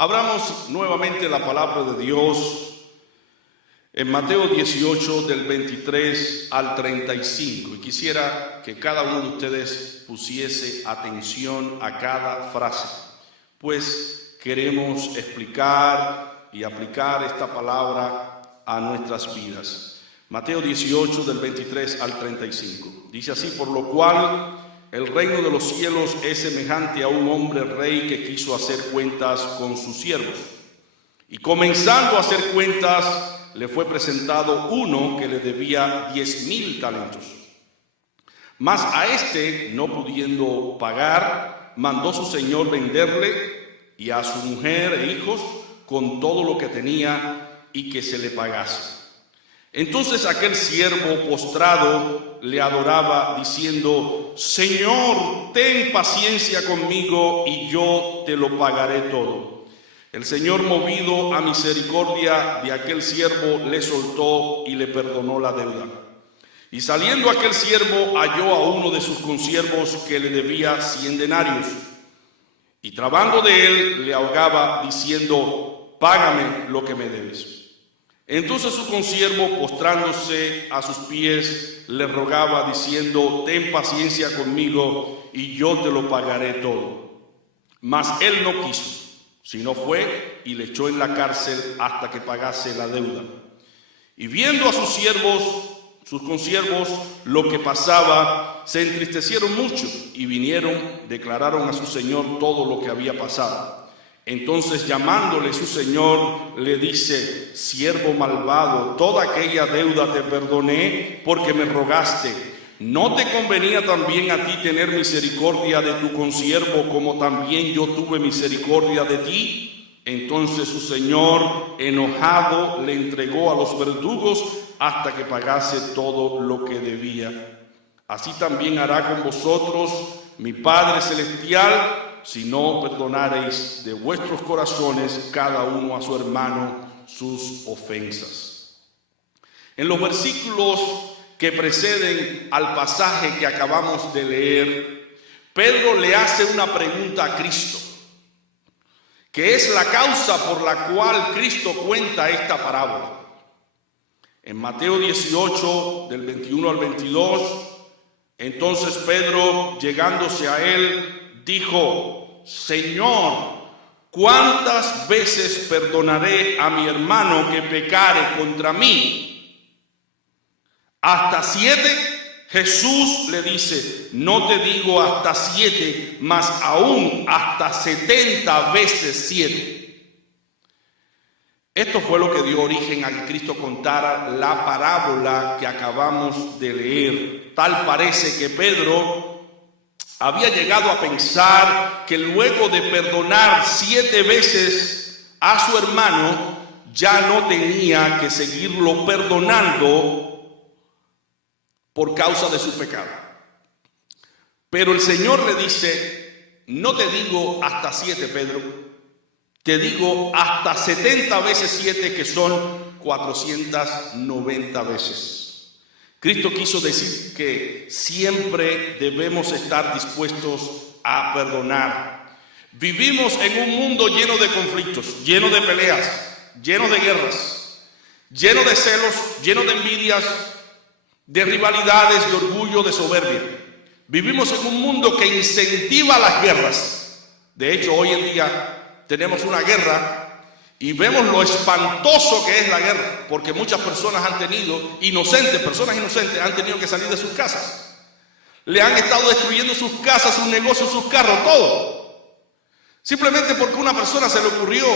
Abramos nuevamente la palabra de Dios en Mateo 18 del 23 al 35 y quisiera que cada uno de ustedes pusiese atención a cada frase, pues queremos explicar y aplicar esta palabra a nuestras vidas. Mateo 18 del 23 al 35 dice así: por lo cual el reino de los cielos es semejante a un hombre rey que quiso hacer cuentas con sus siervos. Y comenzando a hacer cuentas, le fue presentado uno que le debía 10,000 talentos. Mas a este, no pudiendo pagar, mandó su señor venderle y a su mujer e hijos con todo lo que tenía y que se le pagase. Entonces aquel siervo postrado le adoraba diciendo: Señor, ten paciencia conmigo y yo te lo pagaré todo. El Señor, movido a misericordia de aquel siervo, le soltó y le perdonó la deuda. Y saliendo aquel siervo halló a uno de sus consiervos que le debía 100 denarios. Y trabando de él le ahogaba diciendo: págame lo que me debes. Entonces su consiervo, postrándose a sus pies, le rogaba diciendo: ten paciencia conmigo y yo te lo pagaré todo. Mas él no quiso, sino fue y le echó en la cárcel hasta que pagase la deuda. Y viendo a sus consiervos, lo que pasaba, se entristecieron mucho y vinieron, declararon a su señor todo lo que había pasado. Entonces, llamándole su señor, le dice: siervo malvado, toda aquella deuda te perdoné porque me rogaste. ¿No te convenía también a ti tener misericordia de tu consiervo como también yo tuve misericordia de ti? Entonces su señor, enojado, le entregó a los verdugos hasta que pagase todo lo que debía. Así también hará con vosotros mi Padre Celestial, si no perdonareis de vuestros corazones cada uno a su hermano sus ofensas. En los versículos que preceden al pasaje que acabamos de leer, Pedro le hace una pregunta a Cristo, que es la causa por la cual Cristo cuenta esta parábola. En Mateo 18, del 21 al 22, entonces Pedro, llegándose a él, dijo: Señor, ¿cuántas veces perdonaré a mi hermano que pecare contra mí? ¿Hasta 7? Jesús le dice: no te digo hasta 7, mas aún hasta 70 veces 7. Esto fue lo que dio origen a que Cristo contara la parábola que acabamos de leer. Tal parece que Pedro había llegado a pensar que luego de perdonar 7 veces a su hermano, ya no tenía que seguirlo perdonando por causa de su pecado. Pero el Señor le dice: no te digo hasta 7, Pedro, te digo hasta 70 veces 7, que son 490 veces. Cristo quiso decir que siempre debemos estar dispuestos a perdonar. Vivimos en un mundo lleno de conflictos, lleno de peleas, lleno de guerras, lleno de celos, lleno de envidias, de rivalidades, de orgullo, de soberbia. Vivimos en un mundo que incentiva las guerras. De hecho, hoy en día tenemos una guerra y vemos lo espantoso que es la guerra, porque muchas personas han tenido, personas inocentes han tenido que salir de sus casas. Le han estado destruyendo sus casas, sus negocios, sus carros, todo. Simplemente porque una persona se le ocurrió,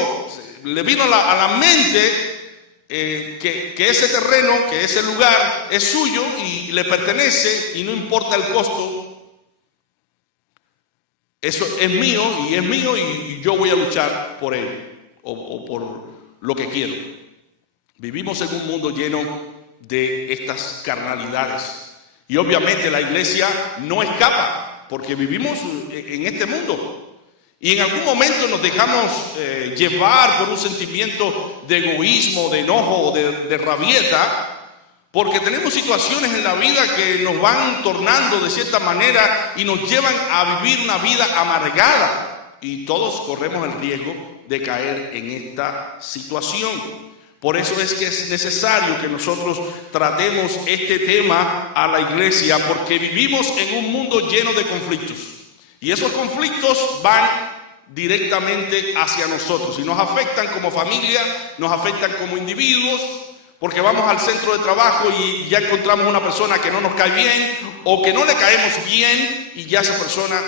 le vino a la mente que ese terreno, que ese lugar es suyo y le pertenece y no importa el costo. Eso es mío y yo voy a luchar por él o por lo que quiero. Vivimos en un mundo lleno de estas carnalidades y obviamente la iglesia no escapa, porque vivimos en este mundo. Y en algún momento nos dejamos llevar por un sentimiento de egoísmo, de enojo o de rabieta, porque tenemos situaciones en la vida que nos van tornando de cierta manera y nos llevan a vivir una vida amargada. y todos corremos el riesgo de caer en esta situación. Por eso es que es necesario que nosotros tratemos este tema a la iglesia, porque vivimos en un mundo lleno de conflictos. Y esos conflictos van directamente hacia nosotros y nos afectan como familia, nos afectan como individuos, porque vamos al centro de trabajo y ya encontramos una persona que no nos cae bien o que no le caemos bien y ya esa persona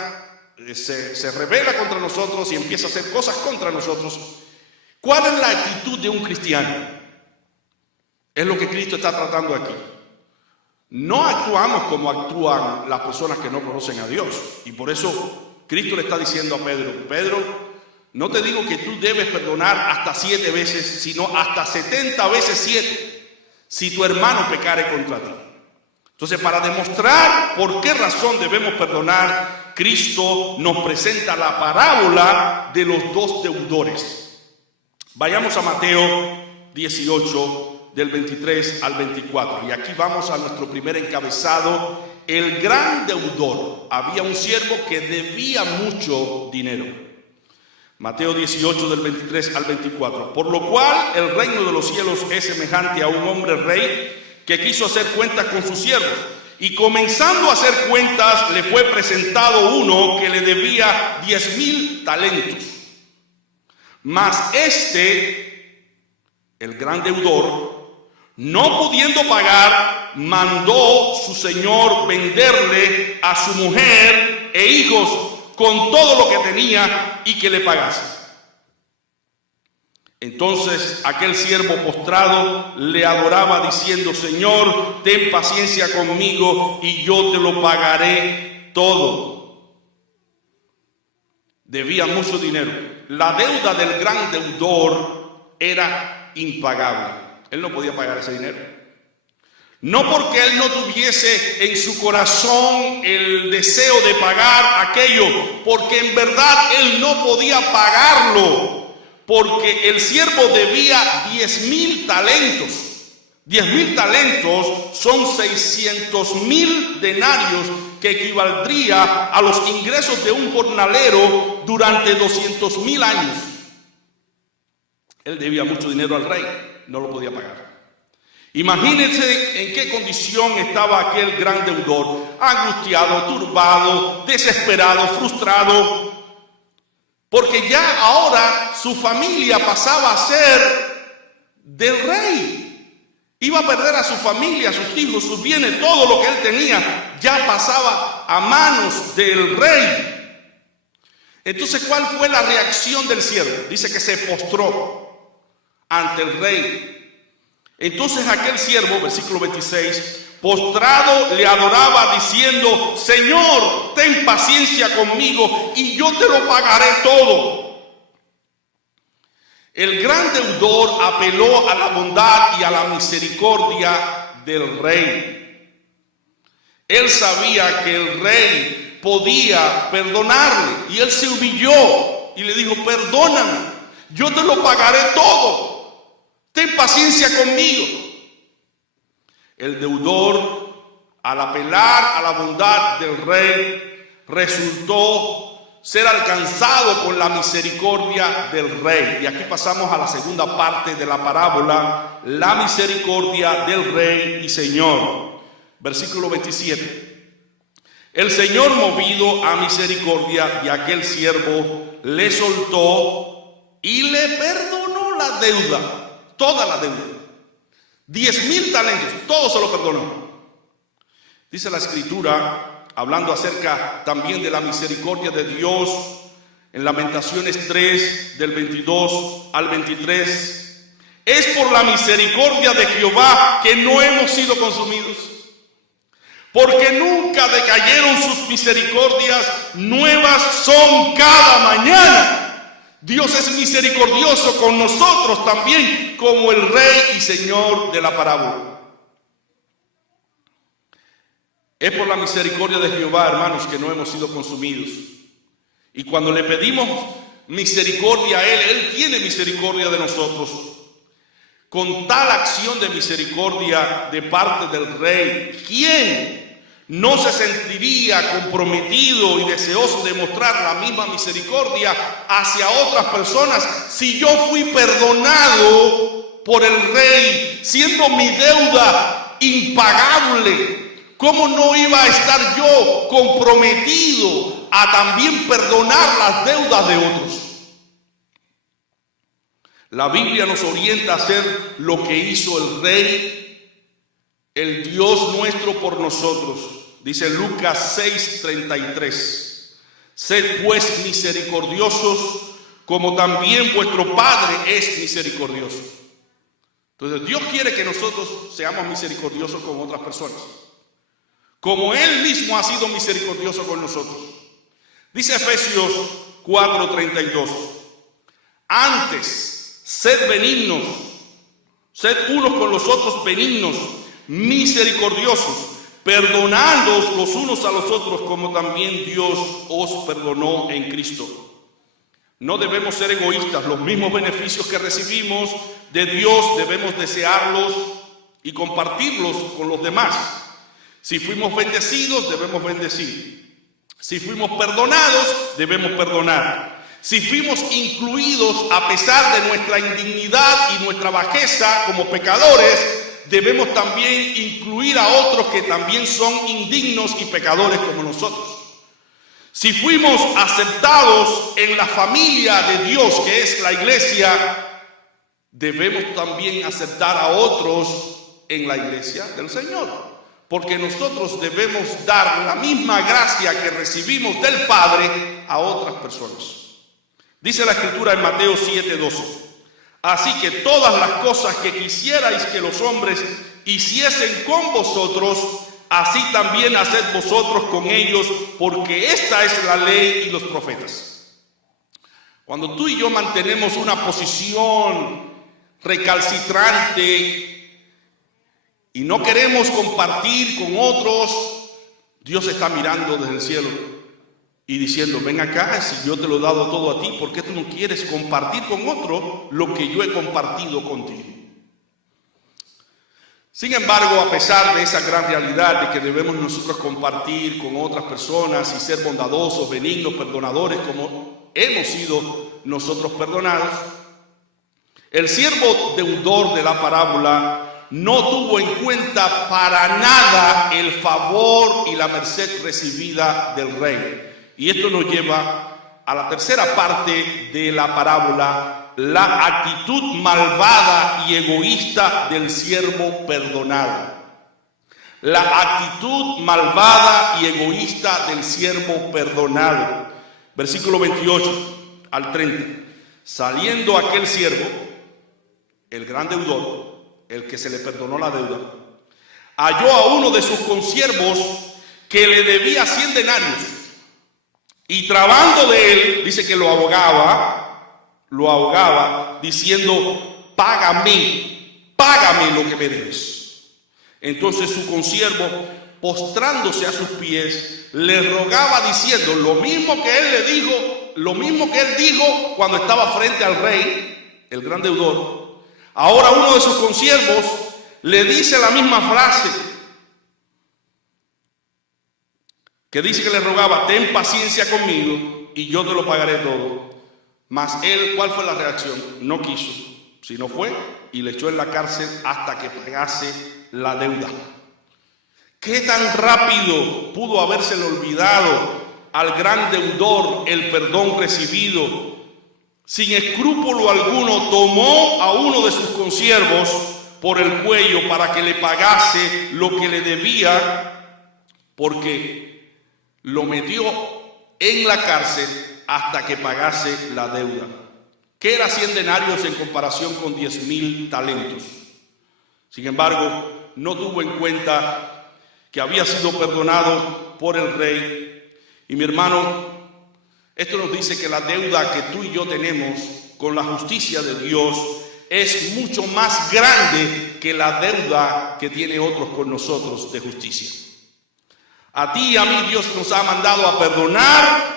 se rebela contra nosotros y empieza a hacer cosas contra nosotros. ¿Cuál es la actitud de un cristiano? Es lo que Cristo está tratando aquí. No actuamos como actúan las personas que no conocen a Dios. Y por eso Cristo le está diciendo a Pedro, Pedro, no te digo que tú debes perdonar hasta 7 veces, sino hasta 70 veces 7, si tu hermano pecare contra ti. Entonces, para demostrar por qué razón debemos perdonar, Cristo nos presenta la parábola de los 2 deudores. Vayamos a Mateo 18, del 23 al 24. Y aquí vamos a nuestro primer encabezado, el gran deudor. Había un siervo que debía mucho dinero. Mateo 18, del 23 al 24. Por lo cual el reino de los cielos es semejante a un hombre rey que quiso hacer cuentas con sus siervos. Y comenzando a hacer cuentas, le fue presentado uno que le debía 10,000 talentos. Mas el gran deudor, no pudiendo pagar, mandó su señor venderle a su mujer e hijos con todo lo que tenía y que le pagase. Entonces aquel siervo postrado le adoraba diciendo, Señor, ten paciencia conmigo y yo te lo pagaré todo. Debía mucho dinero. La deuda del gran deudor era impagable. Él no podía pagar ese dinero. No porque él no tuviese en su corazón el deseo de pagar aquello, porque en verdad él no podía pagarlo, porque el siervo debía 10,000 talentos. 10,000 talentos son 600,000 denarios, que equivaldría a los ingresos de un jornalero durante 200,000 años. Él debía mucho dinero al rey, no lo podía pagar. Imagínense en qué condición estaba aquel gran deudor, angustiado, turbado, desesperado, frustrado, porque ya ahora su familia pasaba a ser del rey. Iba a perder a su familia, a sus hijos, sus bienes, todo lo que él tenía, ya pasaba a manos del rey. Entonces, ¿cuál fue la reacción del siervo? Dice que se postró ante el rey. Entonces aquel siervo, versículo 26, postrado le adoraba diciendo, Señor, ten paciencia conmigo y yo te lo pagaré todo. El gran deudor apeló a la bondad y a la misericordia del rey. Él sabía que el rey podía perdonarle y él se humilló y le dijo, perdóname, yo te lo pagaré todo. Ten paciencia conmigo. El deudor, al apelar a la bondad del rey, resultó ser alcanzado con la misericordia del rey. Y aquí pasamos a la segunda parte de la parábola, la misericordia del rey y señor. Versículo 27. El señor, movido a misericordia de aquel siervo, le soltó y le perdonó la deuda. Toda la deuda, 10,000 talentos, todo se lo perdonó. Dice la escritura, hablando acerca también de la misericordia de Dios, en Lamentaciones 3, del 22 al 23, es por la misericordia de Jehová que no hemos sido consumidos, porque nunca decayeron sus misericordias, nuevas son cada mañana. Dios es misericordioso con nosotros también, como el rey y señor de la parábola. Es por la misericordia de Jehová, hermanos, que no hemos sido consumidos. Y cuando le pedimos misericordia a Él tiene misericordia de nosotros. Con tal acción de misericordia de parte del rey, ¿quién no se sentiría comprometido y deseoso de mostrar la misma misericordia hacia otras personas si yo fui perdonado por el rey, siendo mi deuda impagable? ¿Cómo no iba a estar yo comprometido a también perdonar las deudas de otros? La Biblia nos orienta a hacer lo que hizo el rey, el Dios nuestro por nosotros. Dice Lucas 6:33. Sed pues misericordiosos, como también vuestro Padre es misericordioso. Entonces Dios quiere que nosotros seamos misericordiosos con otras personas, como Él mismo ha sido misericordioso con nosotros. Dice Efesios 4:32. Antes, sed benignos, sed unos con los otros benignos, misericordiosos, perdonándoos los unos a los otros, como también Dios os perdonó en Cristo. No debemos ser egoístas. Los mismos beneficios que recibimos de Dios debemos desearlos y compartirlos con los demás. Si fuimos bendecidos, debemos bendecir. Si fuimos perdonados, debemos perdonar. Si fuimos incluidos a pesar de nuestra indignidad y nuestra bajeza como pecadores, debemos también incluir a otros que también son indignos y pecadores como nosotros. Si fuimos aceptados en la familia de Dios, que es la iglesia, debemos también aceptar a otros en la iglesia del Señor, porque nosotros debemos dar la misma gracia que recibimos del Padre a otras personas. Dice la Escritura en Mateo 7:12. Así que todas las cosas que quisierais que los hombres hiciesen con vosotros, así también haced vosotros con ellos, porque esta es la ley y los profetas. Cuando tú y yo mantenemos una posición recalcitrante y no queremos compartir con otros, Dios está mirando desde el cielo y diciendo: ven acá, si yo te lo he dado todo a ti, ¿por qué tú no quieres compartir con otro lo que yo he compartido contigo? Sin embargo, a pesar de esa gran realidad de que debemos nosotros compartir con otras personas y ser bondadosos, benignos, perdonadores, como hemos sido nosotros perdonados, el siervo deudor de la parábola no tuvo en cuenta para nada el favor y la merced recibida del rey. Y esto nos lleva a la tercera parte de la parábola: la actitud malvada y egoísta del siervo perdonado. La actitud malvada y egoísta del siervo perdonado. Versículo 28 al 30. Saliendo aquel siervo, el gran deudor, el que se le perdonó la deuda, halló a uno de sus consiervos que le debía 100 denarios. Y trabando de él, dice que lo ahogaba, diciendo: págame lo que me debes. Entonces su consiervo, postrándose a sus pies, le rogaba diciendo lo mismo que él dijo cuando estaba frente al rey, el gran deudor. Ahora uno de sus consiervos le dice la misma frase, que dice que le rogaba: ten paciencia conmigo y yo te lo pagaré todo. Mas él, ¿cuál fue la reacción? No quiso, sino fue y le echó en la cárcel hasta que pagase la deuda. ¿Qué tan rápido pudo habérsele olvidado al gran deudor el perdón recibido? Sin escrúpulo alguno tomó a uno de sus consiervos por el cuello para que le pagase lo que le debía, porque lo metió en la cárcel hasta que pagase la deuda. ¿Qué era 100 denarios en comparación con 10,000 talentos? Sin embargo, no tuvo en cuenta que había sido perdonado por el rey. Y mi hermano, esto nos dice que la deuda que tú y yo tenemos con la justicia de Dios es mucho más grande que la deuda que tiene otros con nosotros de justicia. A ti y a mí Dios nos ha mandado a perdonar,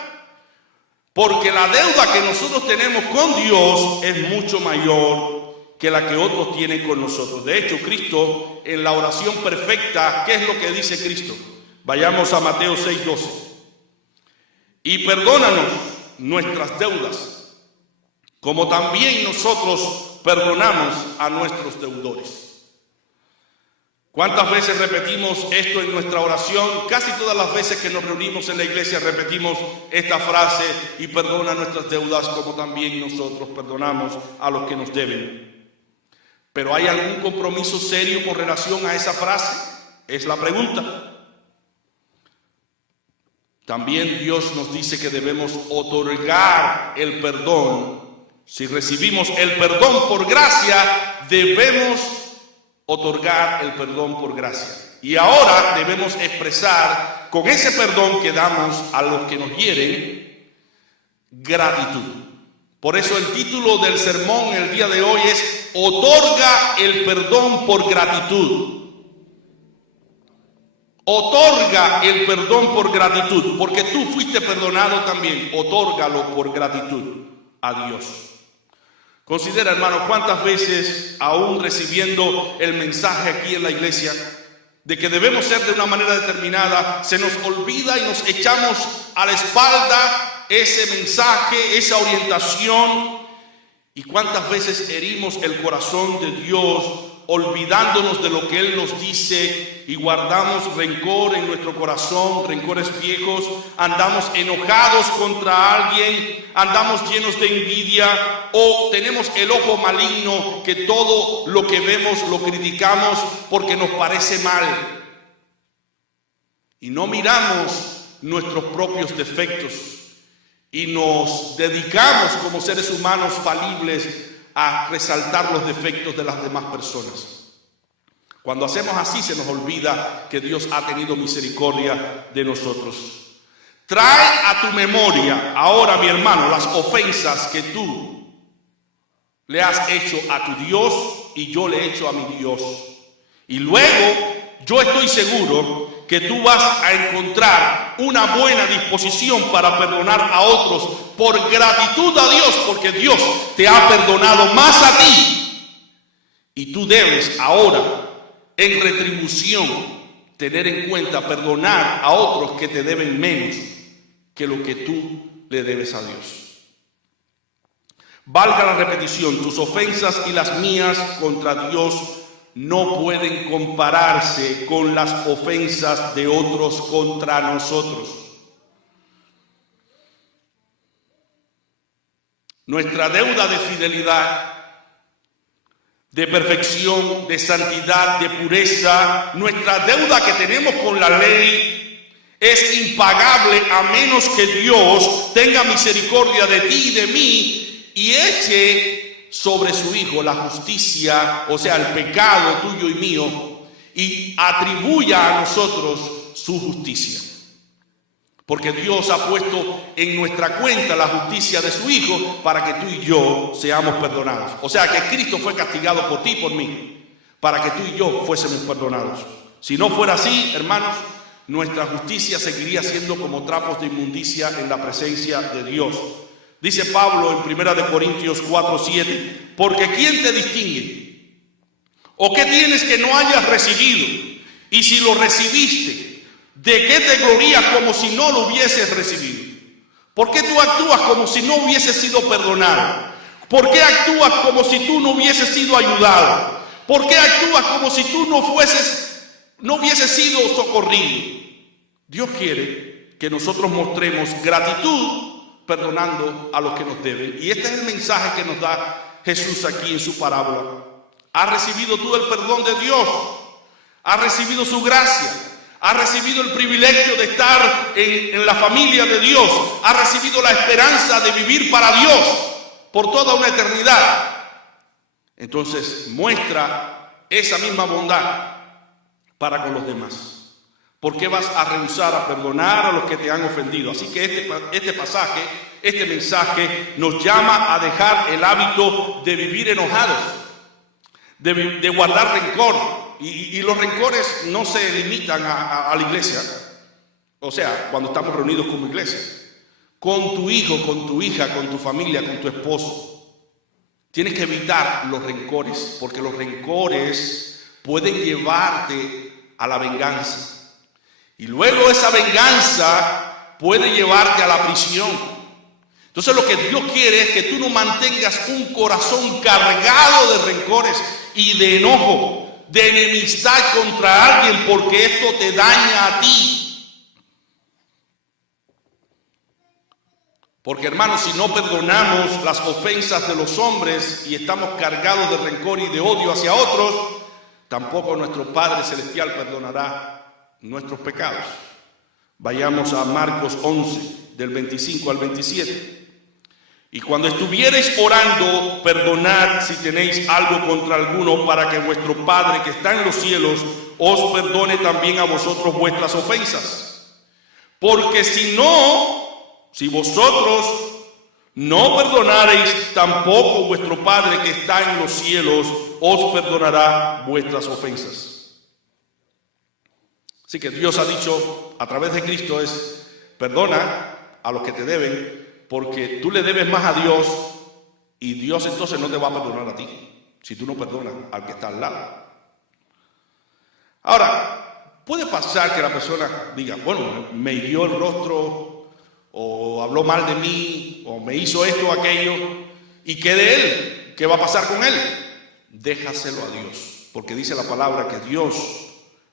porque la deuda que nosotros tenemos con Dios es mucho mayor que la que otros tienen con nosotros. De hecho, Cristo, en la oración perfecta, ¿qué es lo que dice Cristo? Vayamos a Mateo 6:12. Y perdónanos nuestras deudas, como también nosotros perdonamos a nuestros deudores. ¿Cuántas veces repetimos esto en nuestra oración? Casi todas las veces que nos reunimos en la iglesia repetimos esta frase: y perdona nuestras deudas como también nosotros perdonamos a los que nos deben. ¿Pero hay algún compromiso serio con relación a esa frase? Es la pregunta. También Dios nos dice que debemos otorgar el perdón. Si recibimos el perdón por gracia, debemos otorgar el perdón por gracia. Y ahora debemos expresar con ese perdón que damos a los que nos hieren, gratitud. Por eso el título del sermón el día de hoy es: otorga el perdón por gratitud. Otorga el perdón por gratitud, porque tú fuiste perdonado también. Otórgalo por gratitud a Dios. Considera, hermano, cuántas veces, aún recibiendo el mensaje aquí en la iglesia de que debemos ser de una manera determinada, se nos olvida y nos echamos a la espalda ese mensaje, esa orientación. Y cuántas veces herimos el corazón de Dios olvidándonos de lo que Él nos dice, y guardamos rencor en nuestro corazón, rencores viejos, andamos enojados contra alguien, andamos llenos de envidia, o tenemos el ojo maligno que todo lo que vemos lo criticamos porque nos parece mal, y no miramos nuestros propios defectos y nos dedicamos como seres humanos falibles a resaltar los defectos de las demás personas. Cuando hacemos así, se nos olvida que Dios ha tenido misericordia de nosotros. Trae a tu memoria ahora, mi hermano, las ofensas que tú le has hecho a tu Dios y yo le he hecho a mi Dios. Y luego, yo estoy seguro que tú vas a encontrar una buena disposición para perdonar a otros por gratitud a Dios, porque Dios te ha perdonado más a ti. Y tú debes ahora, en retribución, tener en cuenta perdonar a otros que te deben menos que lo que tú le debes a Dios. Valga la repetición, tus ofensas y las mías contra Dios no pueden compararse con las ofensas de otros contra nosotros. Nuestra deuda de fidelidad, de perfección, de santidad, de pureza, nuestra deuda que tenemos con la ley es impagable a menos que Dios tenga misericordia de ti y de mí y eche sobre su Hijo la justicia, o sea, el pecado tuyo y mío, y atribuya a nosotros su justicia. Porque Dios ha puesto en nuestra cuenta la justicia de su Hijo para que tú y yo seamos perdonados. O sea que Cristo fue castigado por ti y por mí, para que tú y yo fuésemos perdonados. Si no fuera así, hermanos, nuestra justicia seguiría siendo como trapos de inmundicia en la presencia de Dios. Dice Pablo en 1 Corintios 4:7, porque ¿quién te distingue? ¿O qué tienes que no hayas recibido? Y si lo recibiste, ¿de qué te glorías como si no lo hubieses recibido? ¿Por qué tú actúas como si no hubieses sido perdonado? ¿Por qué actúas como si tú no hubieses sido ayudado? ¿Por qué actúas como si tú no hubieses sido socorrido? Dios quiere que nosotros mostremos gratitud perdonando a los que nos deben. Y este es el mensaje que nos da Jesús aquí en su parábola. ¿Has recibido tú el perdón de Dios? ¿Has recibido su gracia? ¿Has recibido el privilegio de estar en la familia de Dios? ¿Has recibido la esperanza de vivir para Dios por toda una eternidad? Entonces muestra esa misma bondad para con los demás. ¿Por qué vas a rehusar a perdonar a los que te han ofendido? Así que este pasaje, este mensaje nos llama a dejar el hábito de vivir enojados, de guardar rencor. Y los rencores no se limitan a la iglesia. O sea, cuando estamos reunidos como iglesia, con tu hijo, con tu hija, con tu familia, con tu esposo. Tienes que evitar los rencores, porque los rencores pueden llevarte a la venganza. Y luego esa venganza puede llevarte a la prisión. Entonces lo que Dios quiere es que tú no mantengas un corazón cargado de rencores y de enojo, de enemistad contra alguien, porque esto te daña a ti. Porque hermanos, si no perdonamos las ofensas de los hombres y estamos cargados de rencor y de odio hacia otros, tampoco nuestro Padre Celestial perdonará nuestros pecados. Vayamos a Marcos 11, del 25 al 27. Y cuando estuviereis orando, perdonad si tenéis algo contra alguno, para que vuestro Padre que está en los cielos os perdone también a vosotros vuestras ofensas. Porque si vosotros no perdonareis, tampoco vuestro Padre que está en los cielos os perdonará vuestras ofensas. Así que Dios ha dicho a través de Cristo perdona a los que te deben, porque tú le debes más a Dios y Dios entonces no te va a perdonar a ti si tú no perdonas al que está al lado. Ahora, puede pasar que la persona diga, bueno, me hirió el rostro, o habló mal de mí, o me hizo esto o aquello, y ¿qué de él? ¿Qué va a pasar con él? Déjaselo a Dios, porque dice la palabra que Dios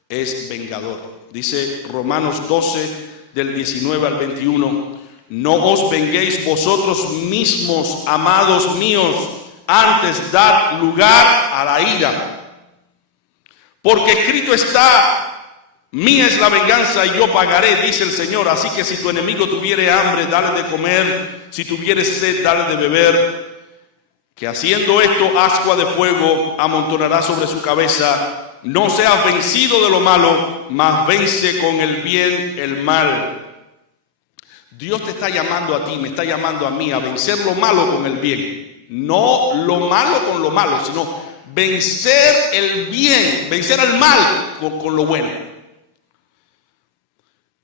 es vengador. Dice Romanos 12, del 19 al 21, no os venguéis vosotros mismos, amados míos, antes dad lugar a la ira. Porque escrito está, mía es la venganza y yo pagaré, dice el Señor. Así que si tu enemigo tuviere hambre, dale de comer, si tuviere sed, dale de beber, que haciendo esto ascua de fuego amontonará sobre su cabeza. No seas vencido de lo malo, mas vence con el bien el mal. Dios te está llamando a ti, me está llamando a mí a vencer lo malo con el bien. No lo malo con lo malo, sino vencer el bien, vencer al mal con lo bueno.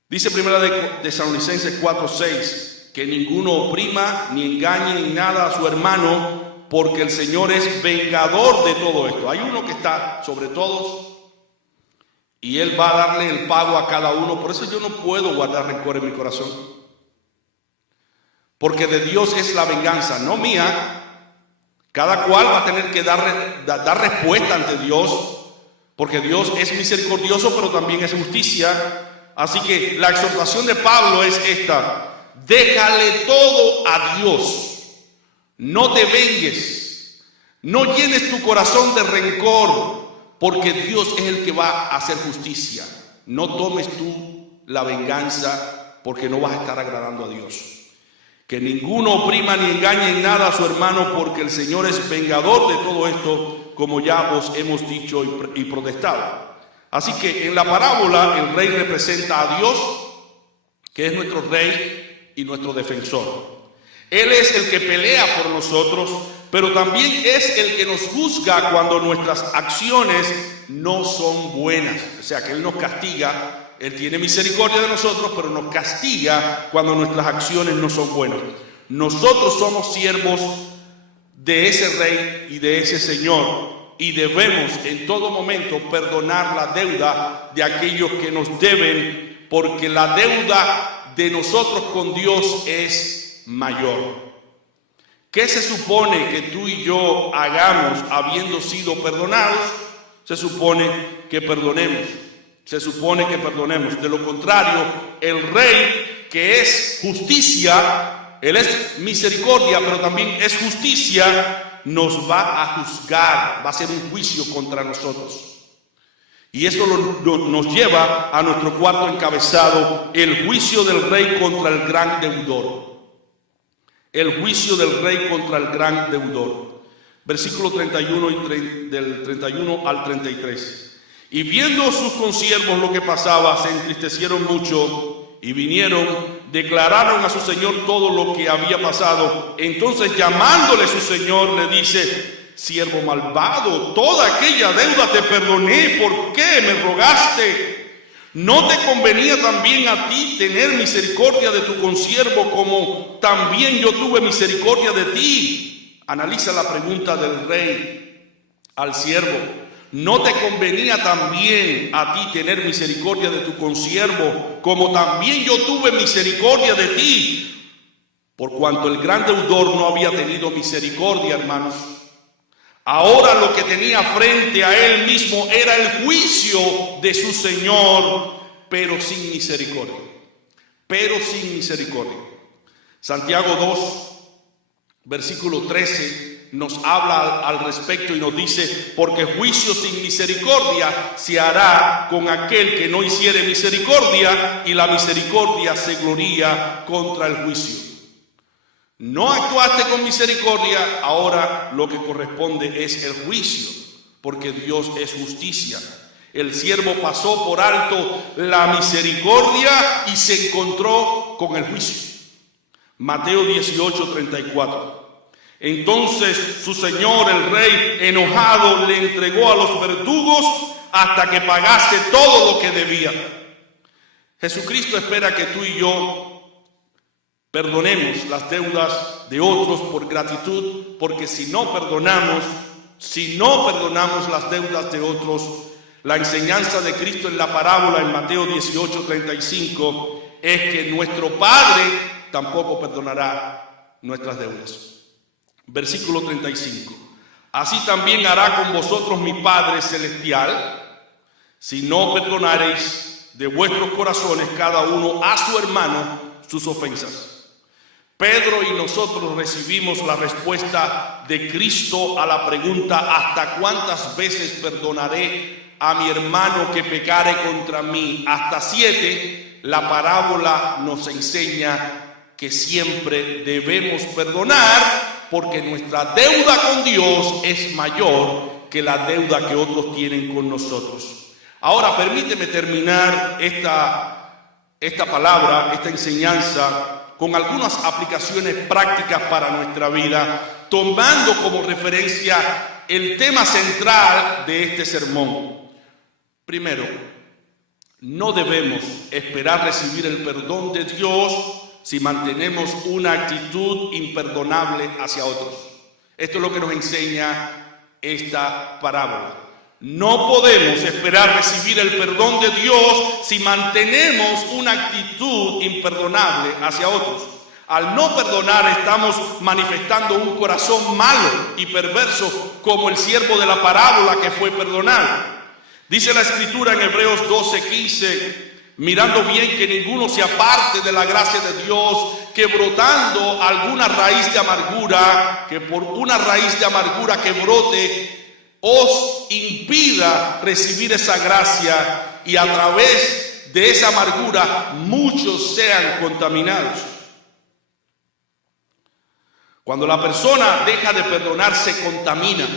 Dice primera de Tesalonicenses 4:6, que ninguno oprima ni engañe en nada a su hermano, porque el Señor es vengador de todo esto. Hay uno que está sobre todos y Él va a darle el pago a cada uno. Por eso yo no puedo guardar rencor en mi corazón, porque de Dios es la venganza, no mía. Cada cual va a tener que dar respuesta ante Dios, porque Dios es misericordioso, pero también es justicia. Así que la exhortación de Pablo es esta: déjale todo a Dios. No te vengues, no llenes tu corazón de rencor, porque Dios es el que va a hacer justicia. No tomes tú la venganza, porque no vas a estar agradando a Dios. Que ninguno oprima ni engañe en nada a su hermano, porque el Señor es vengador de todo esto, como ya os hemos dicho y protestado. Así que en la parábola el rey representa a Dios, que es nuestro rey y nuestro defensor. Él es el que pelea por nosotros, pero también es el que nos juzga cuando nuestras acciones no son buenas. O sea, que Él nos castiga, Él tiene misericordia de nosotros, pero nos castiga cuando nuestras acciones no son buenas. Nosotros somos siervos de ese rey y de ese Señor, y debemos en todo momento perdonar la deuda de aquellos que nos deben, porque la deuda de nosotros con Dios es mayor. ¿Qué se supone que tú y yo hagamos habiendo sido perdonados? Se supone que perdonemos. Se supone que perdonemos. De lo contrario, el rey, que es justicia, él es misericordia, pero también es justicia, nos va a juzgar, va a hacer un juicio contra nosotros. Y eso nos lleva a nuestro cuarto encabezado: el juicio del rey contra el gran deudor. El juicio del rey contra el gran deudor. Versículo 31 del 31 al 33. Y viendo sus consiervos lo que pasaba, se entristecieron mucho y vinieron, declararon a su señor todo lo que había pasado. Entonces, llamándole su señor, le dice: siervo malvado, toda aquella deuda te perdoné, ¿por qué me rogaste? ¿No te convenía también a ti tener misericordia de tu consiervo, como también yo tuve misericordia de ti? Analiza la pregunta del rey al siervo. ¿no te convenía también a ti tener misericordia de tu consiervo, como también yo tuve misericordia de ti? Por cuanto el gran deudor no había tenido misericordia, hermanos. Ahora lo que tenía frente a él mismo era el juicio de su Señor, pero sin misericordia. Pero sin misericordia. Santiago 2, versículo 13, nos habla al respecto y nos dice: porque juicio sin misericordia se hará con aquel que no hiciere misericordia, y la misericordia se gloría contra el juicio. No actuaste con misericordia, ahora lo que corresponde es el juicio, porque Dios es justicia. El siervo pasó por alto la misericordia y se encontró con el juicio. Mateo 18:34. Entonces su señor, el rey, enojado, le entregó a los verdugos hasta que pagase todo lo que debía. Jesucristo espera que tú y yo perdonemos las deudas de otros por gratitud, porque si no perdonamos las deudas de otros, la enseñanza de Cristo en la parábola en Mateo 18:35 es que nuestro Padre tampoco perdonará nuestras deudas. Versículo 35. Así también hará con vosotros mi Padre celestial, si no perdonareis de vuestros corazones cada uno a su hermano sus ofensas. Pedro y nosotros recibimos la respuesta de Cristo a la pregunta: ¿hasta cuántas veces perdonaré a mi hermano que pecare contra mí? Hasta 7. La parábola nos enseña que siempre debemos perdonar, porque nuestra deuda con Dios es mayor que la deuda que otros tienen con nosotros. Ahora permíteme terminar esta palabra, esta enseñanza, con algunas aplicaciones prácticas para nuestra vida, tomando como referencia el tema central de este sermón. Primero, no debemos esperar recibir el perdón de Dios si mantenemos una actitud imperdonable hacia otros. Esto es lo que nos enseña esta parábola. No podemos esperar recibir el perdón de Dios si mantenemos una actitud imperdonable hacia otros. Al no perdonar, estamos manifestando un corazón malo y perverso, como el siervo de la parábola que fue perdonado. Dice la Escritura en Hebreos 12:15, mirando bien que ninguno se aparte de la gracia de Dios, que brotando alguna raíz de amargura, que por una raíz de amargura que brote, os impida recibir esa gracia, y a través de esa amargura muchos sean contaminados. Cuando la persona deja de perdonar, se contamina.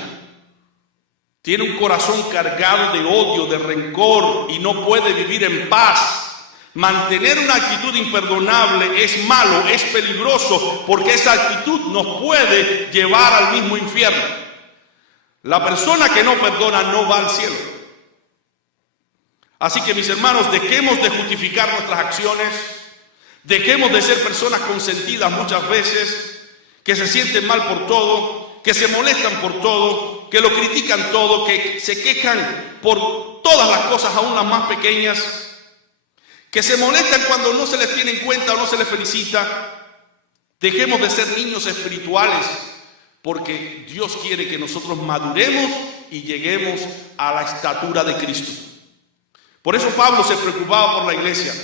Tiene un corazón cargado de odio, de rencor, y no puede vivir en paz. Mantener una actitud imperdonable es malo, es peligroso, porque esa actitud nos puede llevar al mismo infierno. La persona que no perdona no va al cielo. Así que, mis hermanos, dejemos de justificar nuestras acciones, dejemos de ser personas consentidas muchas veces, que se sienten mal por todo, que se molestan por todo, que lo critican todo, que se quejan por todas las cosas, aún las más pequeñas, que se molestan cuando no se les tiene en cuenta o no se les felicita. Dejemos de ser niños espirituales, porque Dios quiere que nosotros maduremos y lleguemos a la estatura de Cristo. Por eso Pablo se preocupaba por la iglesia.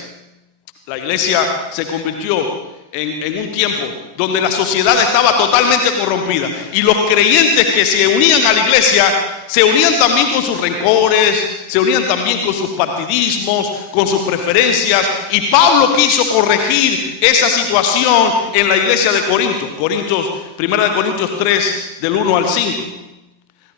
La iglesia se convirtió en un tiempo donde la sociedad estaba totalmente corrompida, y los creyentes que se unían a la iglesia se unían también con sus rencores, se unían también con sus partidismos, con sus preferencias, y Pablo quiso corregir esa situación en la iglesia de Corinto. 1 Corintios 3, del 1 al 5.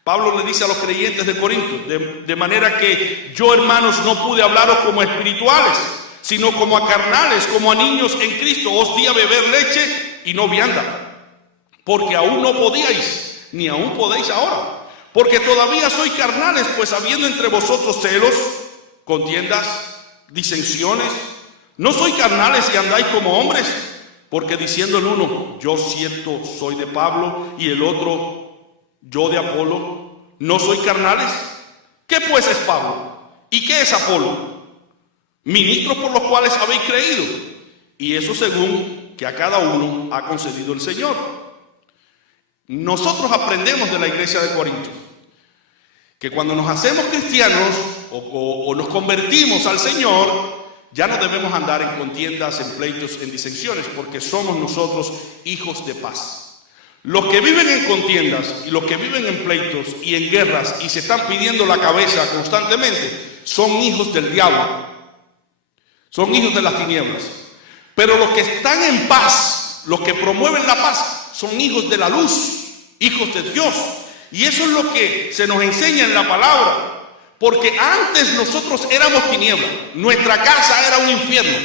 Pablo le dice a los creyentes de Corinto: de manera que yo, hermanos, no pude hablaros como espirituales, sino como a carnales, como a niños en Cristo. Os di a beber leche y no vianda, porque aún no podíais, ni aún podéis ahora. Porque todavía sois carnales, pues habiendo entre vosotros celos, contiendas, disensiones. No sois carnales y andáis como hombres, porque diciendo el uno: yo cierto soy de Pablo, y el otro: yo de Apolo. ¿No sois carnales? ¿Qué pues es Pablo? ¿Y qué es Apolo? Ministros por los cuales habéis creído, y eso según que a cada uno ha concedido el Señor. Nosotros aprendemos de la iglesia de Corinto que cuando nos hacemos cristianos o nos convertimos al Señor, ya no debemos andar en contiendas, en pleitos, en disensiones, porque somos nosotros hijos de paz. Los que viven en contiendas y los que viven en pleitos y en guerras y se están pidiendo la cabeza constantemente son hijos del diablo, son hijos de las tinieblas. Pero los que están en paz, los que promueven la paz, son hijos de la luz, hijos de Dios. Y eso es lo que se nos enseña en la palabra. Porque antes nosotros éramos tinieblas, nuestra casa era un infierno,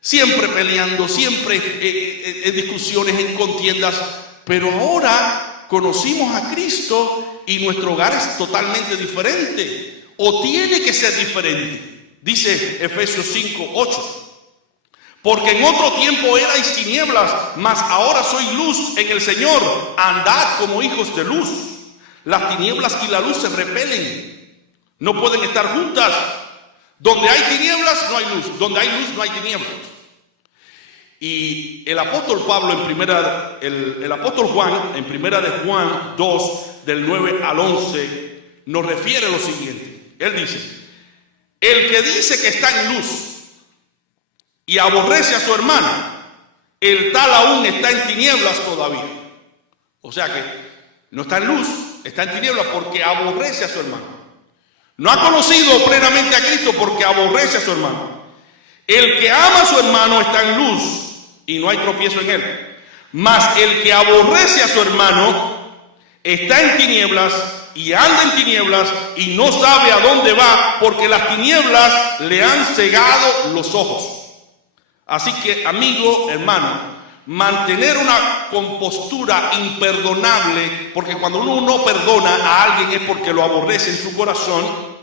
siempre peleando, siempre en discusiones, en contiendas. Pero ahora conocimos a Cristo y nuestro hogar es totalmente diferente, o tiene que ser diferente. Dice Efesios 5:8. Porque en otro tiempo erais tinieblas, mas ahora sois luz en el Señor. Andad como hijos de luz. Las tinieblas y la luz se repelen. No pueden estar juntas. Donde hay tinieblas no hay luz. Donde hay luz no hay tinieblas. Y el apóstol Pablo el apóstol Juan, en primera de Juan 2, del 9 al 11, nos refiere lo siguiente. Él dice: el que dice que está en luz y aborrece a su hermano, el tal aún está en tinieblas todavía. O sea que no está en luz, está en tinieblas porque aborrece a su hermano. No ha conocido plenamente a Cristo porque aborrece a su hermano. El que ama a su hermano está en luz y no hay tropiezo en él. Mas el que aborrece a su hermano está en tinieblas y anda en tinieblas y no sabe a dónde va, porque las tinieblas le han cegado los ojos. Así que, amigo, hermano, mantener una compostura imperdonable, porque cuando uno no perdona a alguien es porque lo aborrece en su corazón.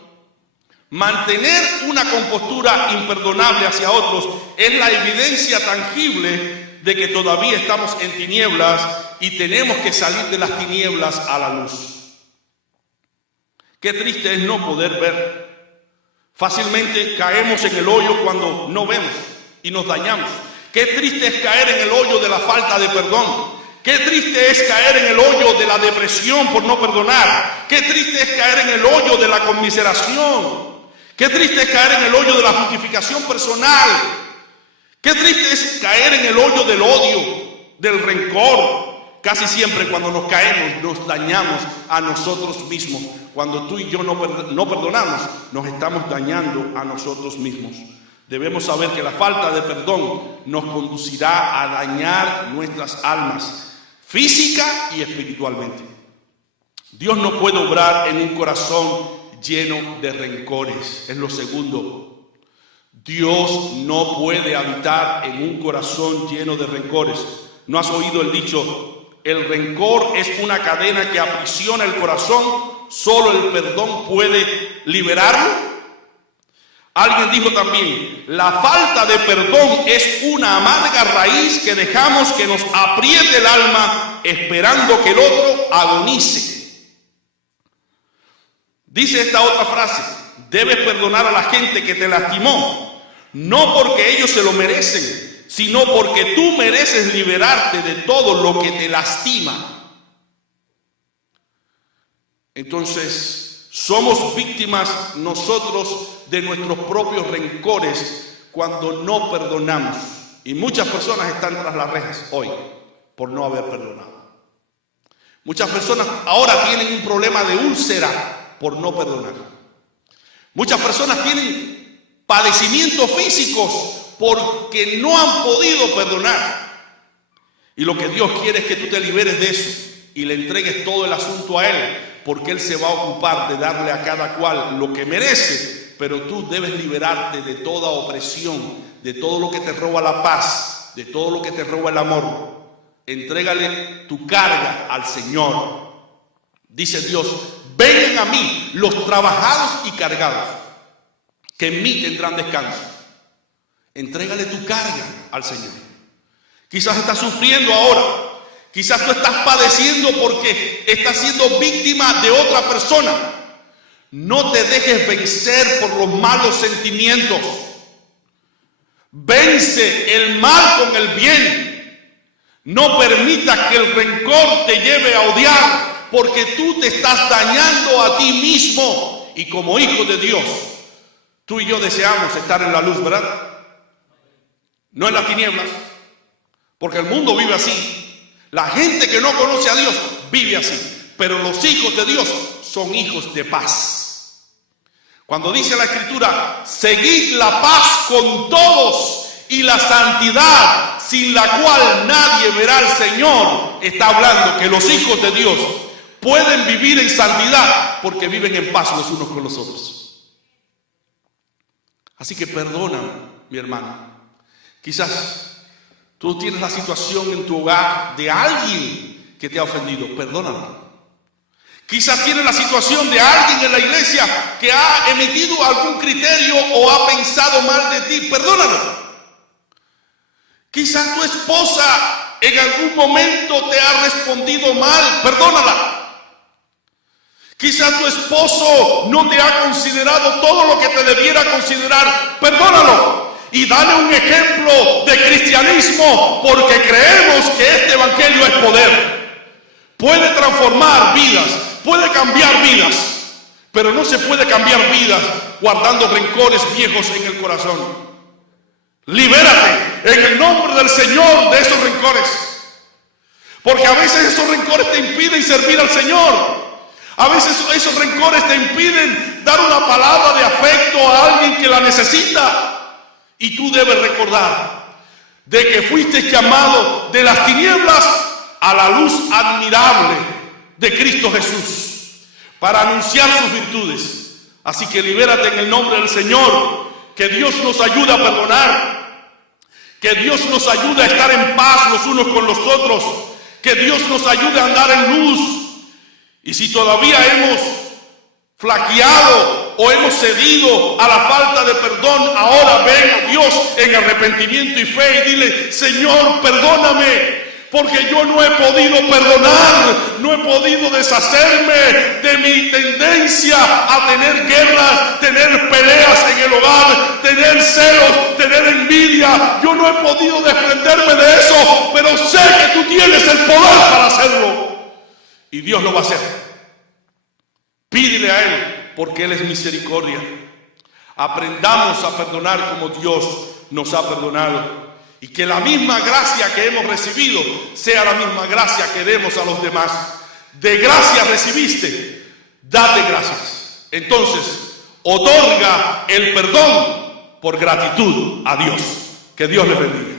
Mantener una compostura imperdonable hacia otros es la evidencia tangible de que todavía estamos en tinieblas y tenemos que salir de las tinieblas a la luz. Qué triste es no poder ver. Fácilmente caemos en el hoyo cuando no vemos y nos dañamos. Qué triste es caer en el hoyo de la falta de perdón. Qué triste es caer en el hoyo de la depresión por no perdonar. Qué triste es caer en el hoyo de la conmiseración. Qué triste es caer en el hoyo de la justificación personal. Qué triste es caer en el hoyo del odio, del rencor. Casi siempre cuando nos caemos nos dañamos a nosotros mismos. Cuando tú y yo no perdonamos, nos estamos dañando a nosotros mismos. Debemos saber que la falta de perdón nos conducirá a dañar nuestras almas, física y espiritualmente. Dios no puede obrar en un corazón lleno de rencores. Es lo segundo. Dios no puede habitar en un corazón lleno de rencores. ¿No has oído el dicho? El rencor es una cadena que aprisiona el corazón. Solo el perdón puede liberarlo. Alguien dijo también: la falta de perdón es una amarga raíz que dejamos que nos apriete el alma, esperando que el otro agonice. Dice esta otra frase: debes perdonar a la gente que te lastimó, no porque ellos se lo merecen, sino porque tú mereces liberarte de todo lo que te lastima. Entonces, somos víctimas nosotros de nuestros propios rencores cuando no perdonamos. Y muchas personas están tras las rejas hoy por no haber perdonado. Muchas personas ahora tienen un problema de úlcera por no perdonar. Muchas personas tienen padecimientos físicos porque no han podido perdonar. Y lo que Dios quiere es que tú te liberes de eso y le entregues todo el asunto a Él, porque Él se va a ocupar de darle a cada cual lo que merece. Pero tú debes liberarte de toda opresión, de todo lo que te roba la paz, de todo lo que te roba el amor. Entrégale tu carga al Señor. Dice Dios: vengan a mí los trabajados y cargados, que en mí tendrán descanso. Entrégale tu carga al Señor. Quizás estás sufriendo ahora. Quizás tú estás padeciendo porque estás siendo víctima de otra persona. No te dejes vencer por los malos sentimientos. Vence el mal con el bien. No permitas que el rencor te lleve a odiar, porque tú te estás dañando a ti mismo. Y como hijos de Dios, tú y yo deseamos estar en la luz, ¿verdad? No en las tinieblas, porque el mundo vive así. La gente que no conoce a Dios vive así, pero los hijos de Dios son hijos de paz. Cuando dice la Escritura, seguid la paz con todos y la santidad, sin la cual nadie verá al Señor, está hablando que los hijos de Dios pueden vivir en santidad porque viven en paz los unos con los otros. Así que perdona, mi hermano. Quizás tú tienes la situación en tu hogar de alguien que te ha ofendido, perdónalo. Quizás tienes la situación de alguien en la iglesia que ha emitido algún criterio o ha pensado mal de ti, perdónalo. Quizás tu esposa en algún momento te ha respondido mal, perdónala. Quizás tu esposo no te ha considerado todo lo que te debiera considerar, perdónalo. Y dale un ejemplo de cristianismo, porque creemos que este evangelio es poder. Puede transformar vidas, puede cambiar vidas, pero no se puede cambiar vidas guardando rencores viejos en el corazón. Libérate en el nombre del Señor de esos rencores, porque a veces esos rencores te impiden servir al Señor. A veces esos rencores te impiden dar una palabra de afecto a alguien que la necesita. Y tú debes recordar de que fuiste llamado de las tinieblas a la luz admirable de Cristo Jesús para anunciar sus virtudes. Así que libérate en el nombre del Señor. Que Dios nos ayude a perdonar. Que Dios nos ayude a estar en paz los unos con los otros. Que Dios nos ayude a andar en luz. Y si todavía hemos flaqueado o hemos cedido a la falta de perdón, ahora ven a Dios en arrepentimiento y fe y dile: Señor, perdóname, porque yo no he podido perdonar, no he podido deshacerme de mi tendencia a tener guerras, tener peleas en el hogar, tener celos, tener envidia. Yo no he podido desprenderme de eso, pero sé que tú tienes el poder para hacerlo. Y Dios lo va a hacer. Pídele a Él, porque Él es misericordia. Aprendamos a perdonar como Dios nos ha perdonado. Y que la misma gracia que hemos recibido sea la misma gracia que demos a los demás. De gracia recibiste, date gracias. Entonces, otorga el perdón por gratitud a Dios. Que Dios les bendiga.